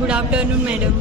Good afternoon madam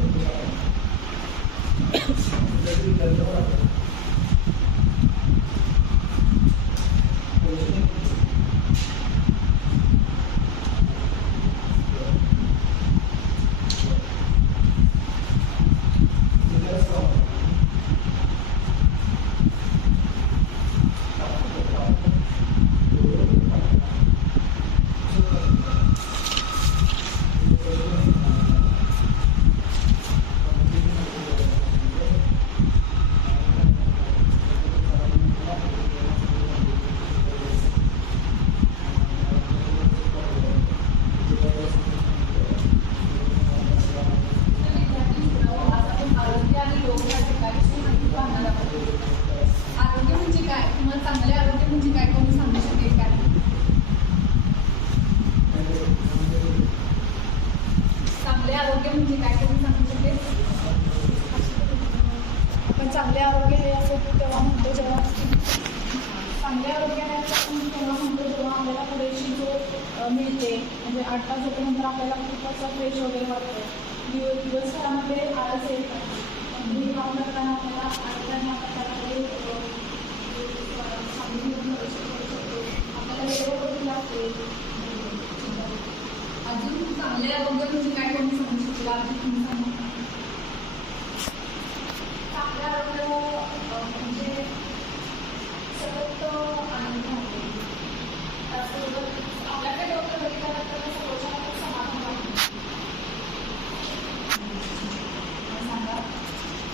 मिळते. म्हणजे आठ तास झोपेनंतर आपल्याला खूप असं फ्रेश वगैरे वाटतं. दिवस दिवसभरामध्ये आळस येत नाही. म्हणजे काम करताना आपल्याला आरोग्याने आपल्याकडे चांगली आपल्याला वेळेवर झोप लागते. अजून चांगले आरोग्य म्हणजे काय कोणी सांगू शकेल अजून तुम्ही सांगा चांगलं आरोग्य अ, म्हणजे सतत आनंद राहते त्याचबरोबर आपल्याकडे डॉक्टर बघितल्यानंतर सर्वच्या समाधान वाटतं सांगा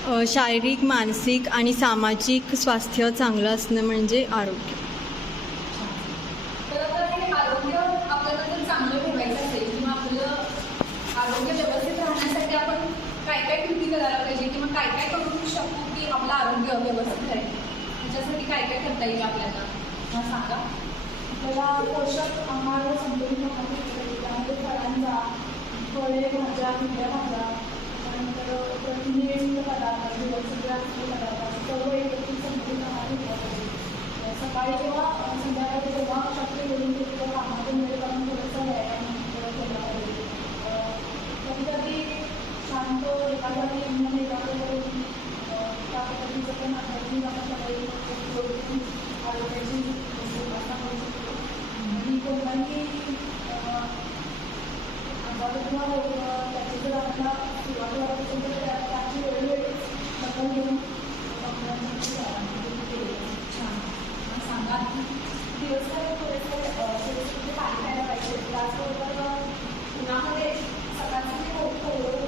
अ, शारीरिक मानसिक आणि सामाजिक स्वास्थ्य चांगलं असणं म्हणजे आरोग्य. तर आता आरोग्य आपल्याला जर चांगलं ठेवायचं असेल किंवा आपलं आरोग्य व्यवस्थित राहण्यासाठी आपण काय काय कृती करायला पाहिजे किंवा काय काय करू शकतो की आपलं आरोग्य व्यवस्थित राहील? त्याच्यासाठी काय काय करता येईल आपल्याला? मला सांगा. आपल्याला पोषक त्यामध्ये फळांचा फळे भाज्या हिरव्या भाज्या त्यानंतर प्रतिनिधित्व पदार्थ पदार्थ सर्व एकत्रित संतुलित आहार घेतला पाहिजे सकाळी किंवा संध्याकाळी जेव्हा शक्य होईल तितकं कामातून वेळ काढून थोडंसं व्यायाम केला पाहिजे कधी कधी शांत एका मन एकाग्र करून अं, पण आध्यात्मिक आपण सकाळी आरोग्याची जोपासना करू शकतो आणि कोणताही अं, किंवा जर आपल्याला छान सांगा पाणी प्यायला जे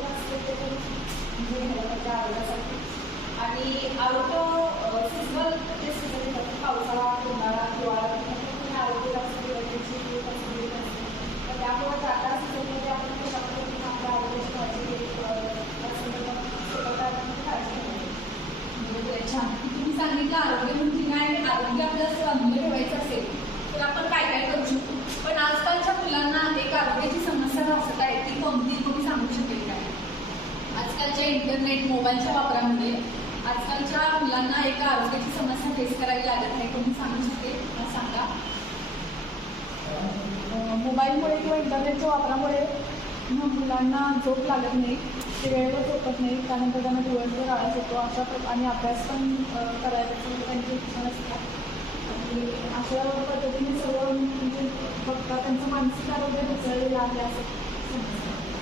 असते ते आरोग्यासाठी आणि आरोग्य सिझनल जे सीझन येतात पावसाळा उन्हाळा हिवाळा आरोग्य जास्त तर त्यामुळे जाता सीझनमध्ये आपण आपल्या आरोग्याची अच्छा तुम्ही सांगितलं आरोग्य म्हणजे काय आणि आरोग्य आपल्याला चांगलं ठेवायचं असेल तर आपण काय काय करू शकतो? पण आजकालच्या मुलांना एक आरोग्याची समस्या भासत आहे ती कोणती कोणी सांगू शकेल काय आजकालच्या इंटरनेट मोबाईलच्या वापरामुळे आजकालच्या मुलांना एक आरोग्याची समस्या फेस करावी लागत नाही. कोणी सांगू शकेल? सांगा. मोबाईलमुळे किंवा इंटरनेटच्या वापरामुळे मग मुलांना झोप लागत नाही ते वेळेवर झोपत नाही त्यानंतर त्यांना दिवसभर आळस येतो अशा प्र आणि अभ्यास पण अं, करायचं म्हणजे त्यांची इच्छा आणि अशा पद्धतीने सर्व म्हणजे बघता त्यांचं मानसिक आरोग्य ढसळलेलं आहे असं.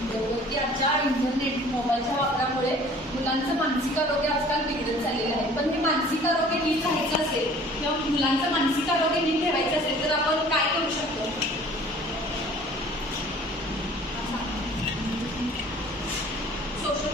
बरोबर. की आजच्या इंटरनेट मोबाईलच्या वापरामुळे मुलांचं मानसिक आरोग्य आजकाल बिघडत चाललेलं आहे. पण हे मानसिक आरोग्य नीट राहायचं असेल किंवा मुलांचं मानसिक आरोग्य नीट ठेवायचं असेल तर आपण काय करू शकतो सोशल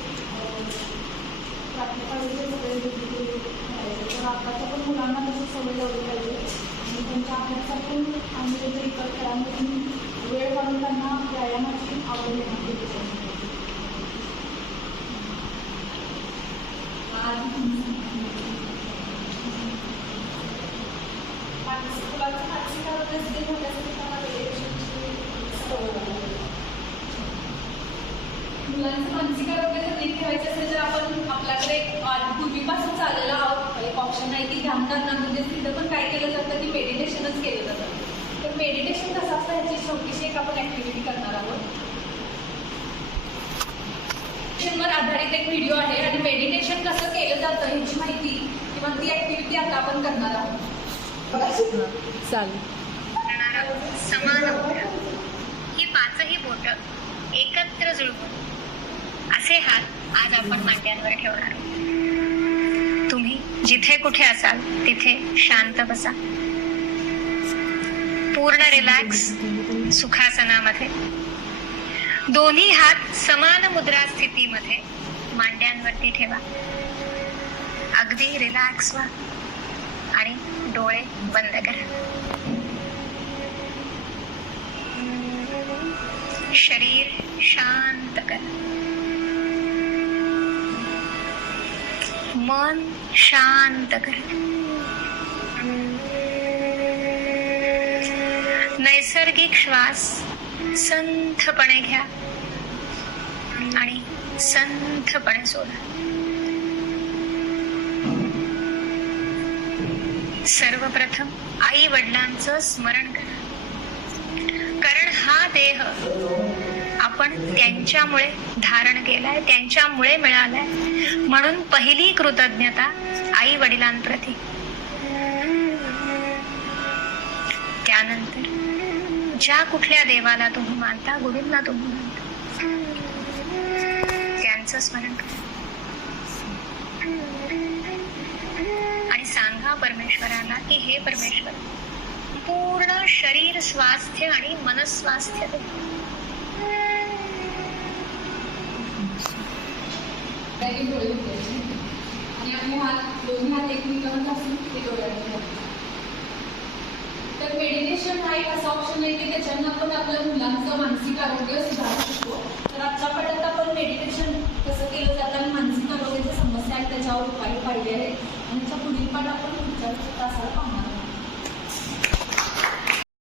सवय लावली पाहिजे आणि त्यांच्या अभ्यासातून आम्ही त्यांच्या इतर खेळांमधून वेळ काढून त्यांना व्यायामाची आवड निर्माण केली पाहिजे मुलांचा मानसिक आरोग्य असते मोठ्या सवय जर नीट ठेवायचं असेल तर आपण आपल्याकडे पूर्वीपासून चाललेला ऑप्शन आहे की ध्यान करणार म्हणजे तिथं पण काय केलं जातं की मेडिटेशनच केलं जातं. तर मेडिटेशन कसं असतं ह्याची छोटीशी एक आपण ऍक्टिव्हिटी करणार आहोत. वर आधारित एक व्हिडिओ आहे आणि मेडिटेशन कसं केलं जातं ह्याची माहिती किंवा ती ऍक्टिव्हिटी आता आपण करणार आहोत. चालेल. समान ही पाचही बोट एकत्र जुळवून असे हात आज आपण मांड्यांवर ठेवणार. आहोत. तुम्ही जिथे कुठे असाल तिथे शांत बसा. पूर्ण रिलॅक्स सुखासनामध्ये. दोन्ही हात समान मुद्रा स्थितीमध्ये मांड्यांवरती ठेवा. अगदी रिलॅक्स व्हा आणि डोळे बंद करा. शरीर शांत कर. मन शांत कर. नैसर्गिक श्वास संथपणे घ्या आणि संथपणे सोडा. सर्वप्रथम आई वडिलांचं स्मरण करा. कारण हा देह आपण त्यांच्यामुळे धारण केलाय त्यांच्यामुळे मिळालाय. म्हणून पहिली कृतज्ञता आई वडिलांप्रती. त्यानंतर ज्या कुठल्या देवाला तुम्ही मानता गुरुंना तुम्ही मानता त्यांचं स्मरण करा. आणि सांगा परमेश्वराला की हे परमेश्वर पूर्ण शरीर स्वास्थ्य आणि मनस्वास्थ्य दे बॅकेट डोळे दुखायचे. आणि आपले हात दोन्ही हात एकमेकांवर घासून ते डोळ्यात तर मेडिटेशन हा एक असा ऑप्शन आहे की त्याच्यानं आपण आपल्या मुलांचं मानसिक आरोग्य सुधारू शकतो. तर आजच्या पाठात आपण मेडिटेशन कसं केलं जातं आणि मानसिक आरोग्याच्या समस्या आहेत त्याच्यावर उपाय पाहिले आहेत. आणि त्याच्या पुढील पाठ आपण पुढच्या तासाला पाहणार